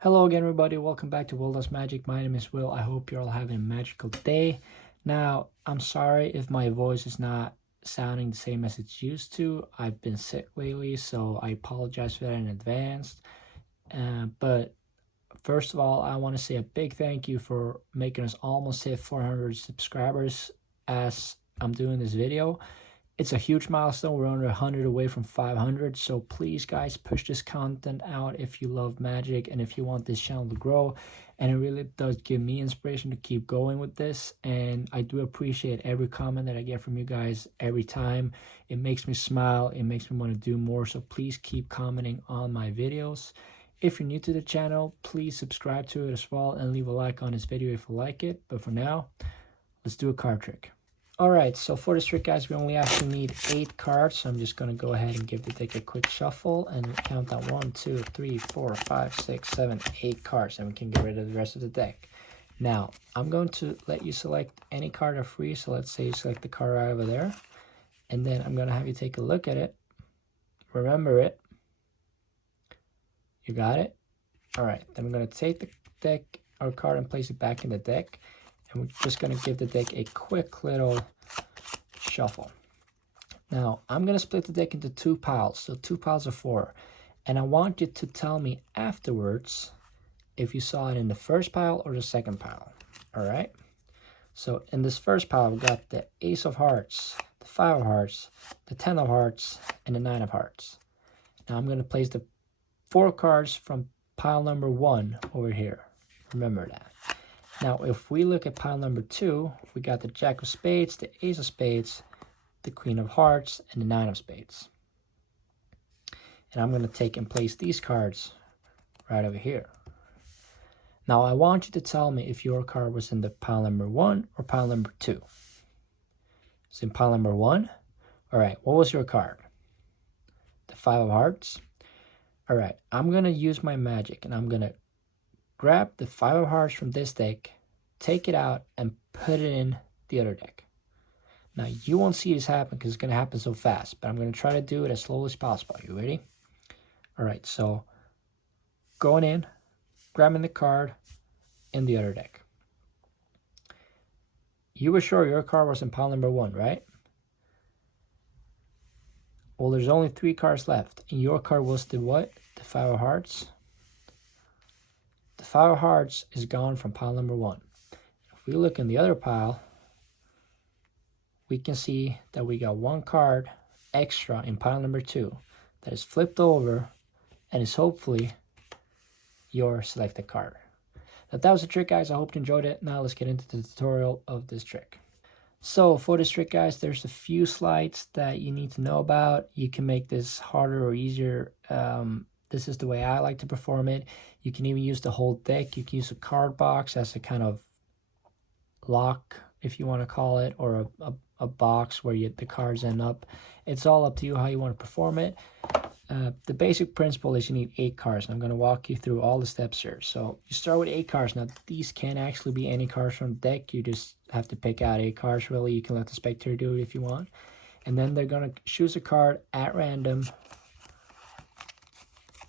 Hello again, everybody. Welcome back to WillDoesMagic. My name is Will. I hope you're all having a magical day. Now, I'm sorry if my voice is not sounding the same as it's used to. I've been sick lately, so I apologize for that in advance. But first of all, I want to say a big thank you for making us almost hit 400 subscribers as I'm doing this video. It's a huge milestone. We're under 100 away from 500. So please, guys, push this content out if you love magic and if you want this channel to grow. And it really does give me inspiration to keep going with this. And I do appreciate every comment that I get from you guys every time. It makes me smile. It makes me want to do more. So please keep commenting on my videos. If you're new to the channel, please subscribe to it as well and leave a like on this video if you like it. But for now, let's do a card trick. Alright, so for this trick, guys, we only actually need 8 cards. So I'm just going to go ahead and give the deck a quick shuffle and count down 1, 2, 3, 4, 5, 6, 7, 8 cards, and we can get rid of the rest of the deck. Now, I'm going to let you select any card for free. So let's say you select the card right over there. And then I'm going to have you take a look at it. Remember it. You got it? Alright, then I'm going to take the deck or card and place it back in the deck. And we're just going to give the deck a quick little shuffle. Now, I'm going to split the deck into 2 piles. So 2 piles of 4. And I want you to tell me afterwards if you saw it in the first pile or the second pile. Alright? So in this first pile, we've got the Ace of Hearts, the 5 of Hearts, the 10 of Hearts, and the 9 of Hearts. Now I'm going to place the 4 cards from pile number 1 over here. Remember that. Now, if we look at pile number 2, we got the Jack of Spades, the Ace of Spades, the Queen of Hearts, and the 9 of Spades. And I'm going to take and place these cards right over here. Now, I want you to tell me if your card was in the pile number 1 or pile number 2. It's in pile number 1. All right, what was your card? The 5 of Hearts. All right, I'm going to use my magic, and I'm going to grab the 5 of Hearts from this deck, take it out, and put it in the other deck. Now, you won't see this happen because it's going to happen so fast, but I'm going to try to do it as slowly as possible. You ready? All right, so going in, grabbing the card in the other deck. You were sure your card was in pile number 1, right? Well, there's only 3 cards left, and your card was the what? The 5 of Hearts. The 5 of Hearts is gone from pile number 1. If we look in the other pile, we can see that we got 1 card extra in pile number 2 that is flipped over and is hopefully your selected card. Now, that was the trick, guys. I hope you enjoyed it. Now let's get into the tutorial of this trick. So for this trick, guys, there's a few slides that you need to know about. You can make this harder or easier. This is the way I like to perform it. You can even use the whole deck. You can use a card box as a kind of lock, if you want to call it, or a box where the cards end up. It's all up to you how you want to perform it. The basic principle is you need 8 cards. And I'm going to walk you through all the steps here. So you start with 8 cards. Now, these can't actually be any cards from the deck. You just have to pick out 8 cards, really. You can let the spectator do it if you want. And then they're going to choose a card at random.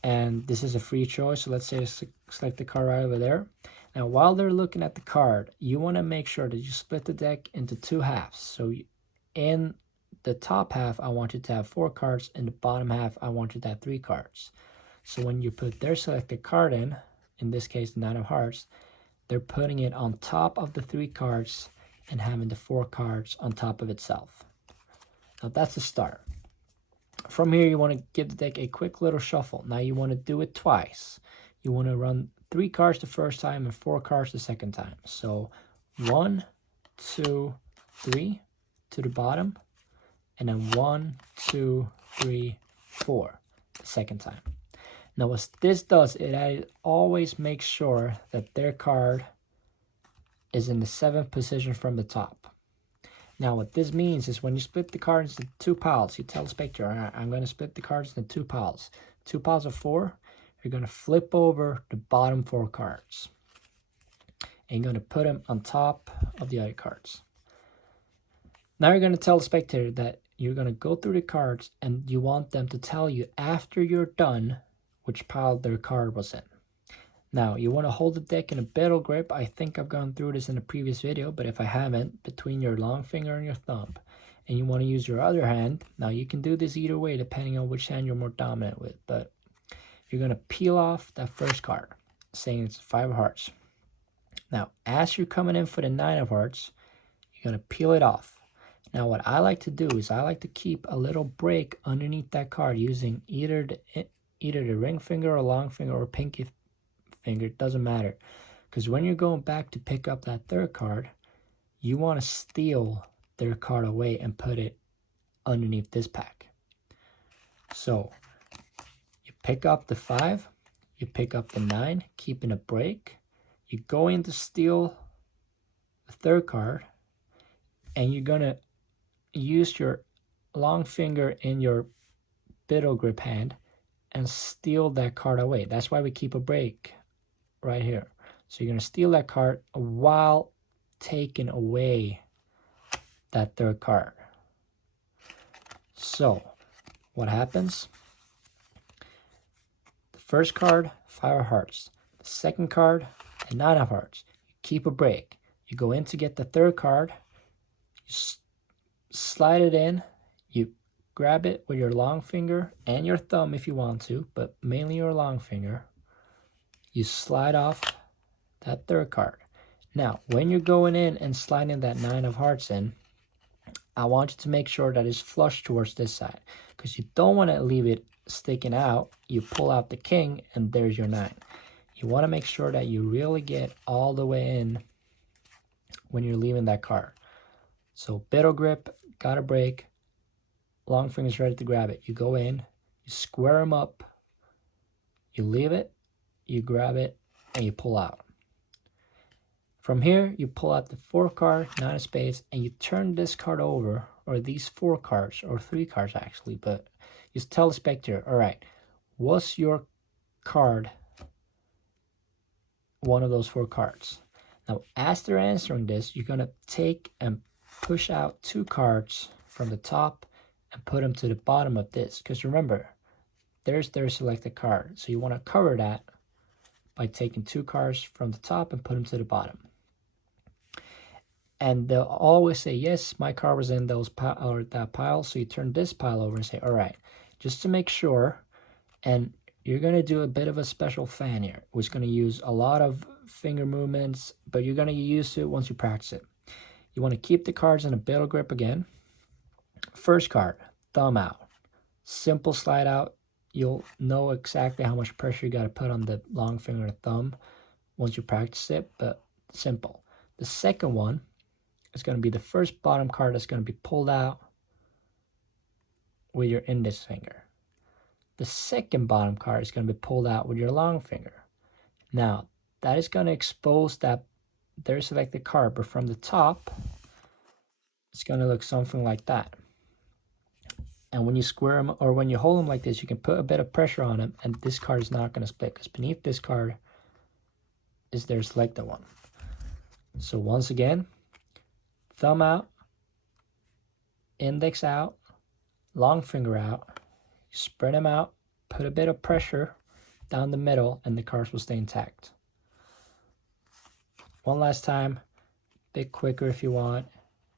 And this is a free choice. So let's say select the card right over there. Now, while they're looking at the card, you want to make sure that you split the deck into 2 halves. So in the top half, I want you to have 4 cards. In the bottom half, I want you to have 3 cards. So when you put their selected card in this case, the 9 of Hearts, they're putting it on top of the 3 cards and having the 4 cards on top of itself. Now, that's the start. From here, you want to give the deck a quick little shuffle. Now, you want to do it twice. You want to run 3 cards the first time and 4 cards the second time. So 1, 2, 3 to the bottom. And then 1, 2, 3, 4 the second time. Now, what this does, it always makes sure that their card is in the 7th position from the top. Now, what this means is when you split the cards into 2 piles, you tell the spectator, all right, I'm going to split the cards into 2 piles. 2 piles of 4, you're going to flip over the bottom 4 cards. And you're going to put them on top of the other cards. Now you're going to tell the spectator that you're going to go through the cards and you want them to tell you after you're done which pile their card was in. Now, you want to hold the deck in a Biddle grip. I think I've gone through this in a previous video, but if I haven't, between your long finger and your thumb, and you want to use your other hand, now you can do this either way depending on which hand you're more dominant with, but you're going to peel off that first card, saying it's 5 of hearts. Now, as you're coming in for the 9 of hearts, you're going to peel it off. Now, what I like to do is I like to keep a little break underneath that card using either the ring finger or long finger or pinky finger. It doesn't matter, because when you're going back to pick up that third card, you want to steal their card away and put it underneath this pack. So you pick up the 5, you pick up the 9, keeping a break, you go in to steal the third card, and you're gonna use your long finger in your Biddle grip hand and steal that card away. That's why we keep a break right here. So you're going to steal that card while taking away that third card. So what happens? The first card, 5 of hearts. The second card, a 9 of hearts. You keep a break. You go in to get the third card. You slide it in. You grab it with your long finger and your thumb if you want to, but mainly your long finger. You slide off that third card. Now, when you're going in and sliding that 9 of hearts in, I want you to make sure that it's flush towards this side, because you don't want to leave it sticking out. You pull out the king and there's your 9. You want to make sure that you really get all the way in when you're leaving that card. So Biddle grip, got a break, long finger's ready to grab it. You go in, you square them up, you leave it, you grab it, and you pull out. From here, you pull out the 4 card, 9 of spades, and you turn this card over, or these 4 cards, or 3 cards actually, but you tell the spectator, all right, was your card one of those 4 cards? Now, as they're answering this, you're going to take and push out 2 cards from the top and put them to the bottom of this, because remember, there's their selected card. So you want to cover that by taking 2 cards from the top and put them to the bottom. And they'll always say, yes, my card was in that pile. So you turn this pile over and say, all right, just to make sure. And you're going to do a bit of a special fan here, which is going to use a lot of finger movements, but you're going to get used to it once you practice it. You want to keep the cards in a Biddle grip again. First card, thumb out. Simple slide out. You'll know exactly how much pressure you got to put on the long finger and thumb once you practice it, but simple. The second one is going to be the first bottom card that's going to be pulled out with your index finger. The second bottom card is going to be pulled out with your long finger. Now, that is going to expose that their selected card, but from the top, it's going to look something like that. And when you square them, or when you hold them like this, you can put a bit of pressure on them, and this card is not going to split, because beneath this card is their selected one. So once again, thumb out, index out, long finger out, you spread them out, put a bit of pressure down the middle, and the cards will stay intact. One last time, a bit quicker if you want.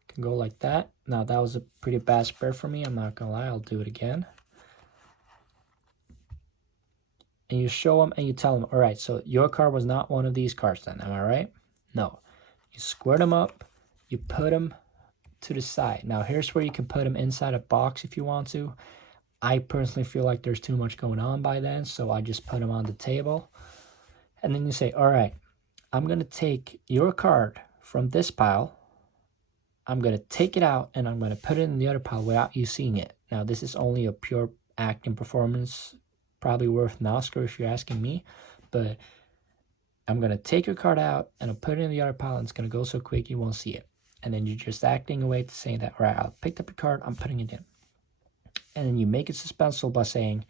You can go like that. Now that was a pretty bad spread for me, I'm not gonna lie, I'll do it again. And you show them and you tell them, all right, so your card was not one of these cards then, am I right? No. You square them up, you put them to the side. Now here's where you can put them inside a box if you want to. I personally feel like there's too much going on by then, so I just put them on the table. And then you say, all right, I'm going to take your card from this pile, I'm going to take it out, and I'm going to put it in the other pile without you seeing it. Now, this is only a pure acting performance, probably worth an Oscar if you're asking me, but I'm going to take your card out, and I'll put it in the other pile, and it's going to go so quick you won't see it. And then you're just acting away to say that, all right, I'll pick up your card, I'm putting it in. And then you make it suspenseful by saying,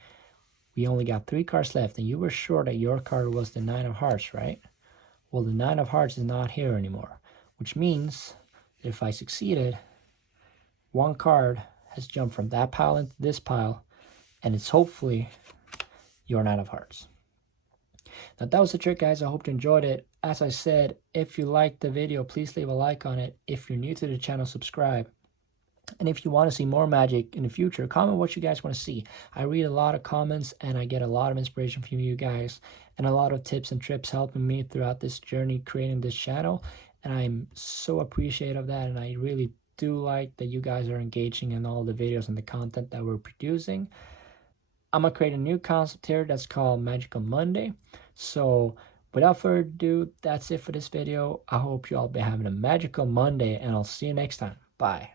we only got 3 cards left, and you were sure that your card was the 9 of hearts, right? Well, the 9 of hearts is not here anymore, which means that if I succeeded, 1 card has jumped from that pile into this pile, and it's hopefully your 9 of hearts. Now that was the trick, guys. I hope you enjoyed it. As I said, if you liked the video, please leave a like on it. If you're new to the channel, subscribe. And if you want to see more magic in the future, comment what you guys want to see. I read a lot of comments and I get a lot of inspiration from you guys and a lot of tips and trips helping me throughout this journey creating this channel. And I'm so appreciative of that, and I really do like that you guys are engaging in all the videos and the content that we're producing. I'm going to create a new concept here that's called Magical Monday. So without further ado, that's it for this video. I hope you all be having a magical Monday, and I'll see you next time. Bye.